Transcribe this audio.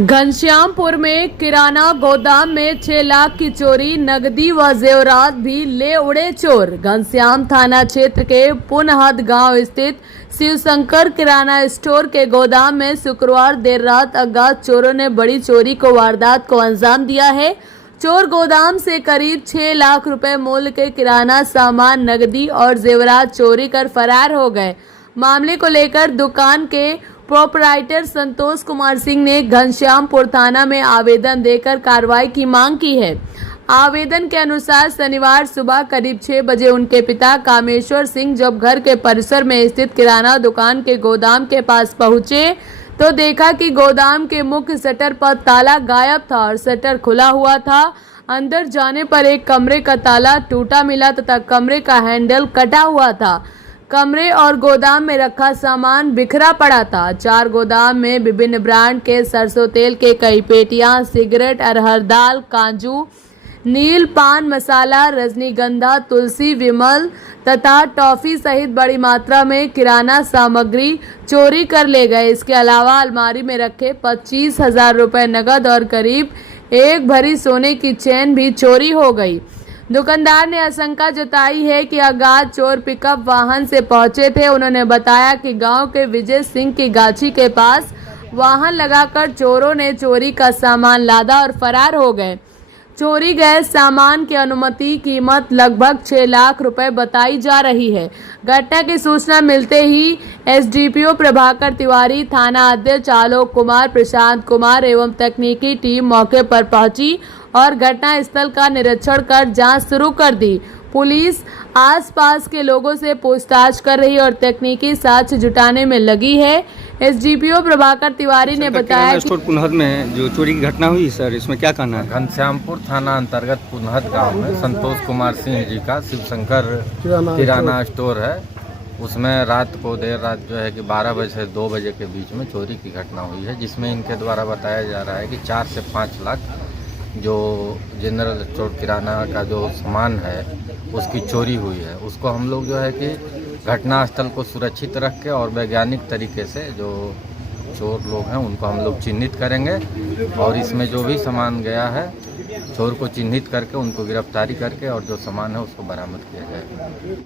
घनश्यामपुर में किराना गोदाम में 6 लाख की चोरी, नकदी व जेवरात भी ले उड़े चोर। घनश्याम थाना क्षेत्र के पुनहद गांव स्थित शिवशंकर किराना स्टोर के गोदाम में शुक्रवार देर रात अज्ञात चोरों ने बड़ी चोरी को वारदात को अंजाम दिया है। चोर गोदाम से करीब 6 लाख रुपए मूल्य के किराना सामान, नकदी और जेवरात चोरी कर फरार हो गए। मामले को लेकर दुकान के प्रोपराइटर संतोष कुमार सिंह ने घनश्यामपुर थाना में आवेदन देकर कार्रवाई की मांग की है। आवेदन के अनुसार शनिवार सुबह करीब 6 बजे उनके पिता कामेश्वर सिंह जब घर के परिसर में स्थित किराना दुकान के गोदाम के पास पहुंचे तो देखा कि गोदाम के मुख्य शटर पर ताला गायब था और शटर खुला हुआ था। अंदर जाने पर एक कमरे का ताला टूटा मिला तथा कमरे का हैंडल कटा हुआ था। कमरे और गोदाम में रखा सामान बिखरा पड़ा था। 4 गोदाम में विभिन्न ब्रांड के सरसों तेल के कई पेटियां, सिगरेट, अरहर दाल, काजू, नील पान मसाला, रजनीगंधा, तुलसी, विमल तथा टॉफी सहित बड़ी मात्रा में किराना सामग्री चोरी कर ले गए। इसके अलावा अलमारी में रखे 25,000 रुपए नकद और करीब 1 भरी सोने की चेन भी चोरी हो गई। दुकानदार ने आशंका जताई है कि अज्ञात चोर पिकअप वाहन से पहुंचे थे। उन्होंने बताया कि गांव के विजय सिंह की गाछी के पास वाहन लगाकर चोरों ने चोरी का सामान लादा और फरार हो गए। चोरी गए सामान की अनुमानित कीमत लगभग 6 लाख रुपए बताई जा रही है। घटना की सूचना मिलते ही एसडीपीओ प्रभाकर तिवारी, थाना अध्यक्ष आलोक कुमार, प्रशांत कुमार एवं तकनीकी टीम मौके पर पहुंची और घटना स्थल का निरीक्षण कर जांच शुरू कर दी। पुलिस आसपास के लोगों से पूछताछ कर रही और तकनीकी साक्ष्य जुटाने में लगी है। एसडीपीओ प्रभाकर तिवारी ने बताया कि पुनहद में जो चोरी की घटना हुई सर, इसमें क्या कहना है? घनश्यामपुर थाना अंतर्गत पुनहद गांव में संतोष कुमार सिंह जी का शिवशंकर किराना स्टोर है। उसमें रात को देर रात जो है कि 12 बजे से 2 बजे के बीच में चोरी की घटना हुई है, जिसमें इनके द्वारा बताया जा रहा है कि 4 से 5 लाख जो जनरल स्टोर किराना का जो सामान है उसकी चोरी हुई है। उसको हम लोग जो है कि घटनास्थल को सुरक्षित रख के और वैज्ञानिक तरीके से जो चोर लोग हैं उनको हम लोग चिन्हित करेंगे और इसमें जो भी सामान गया है चोर को चिन्हित करके उनको गिरफ्तारी करके और जो सामान है उसको बरामद किया जाएगा।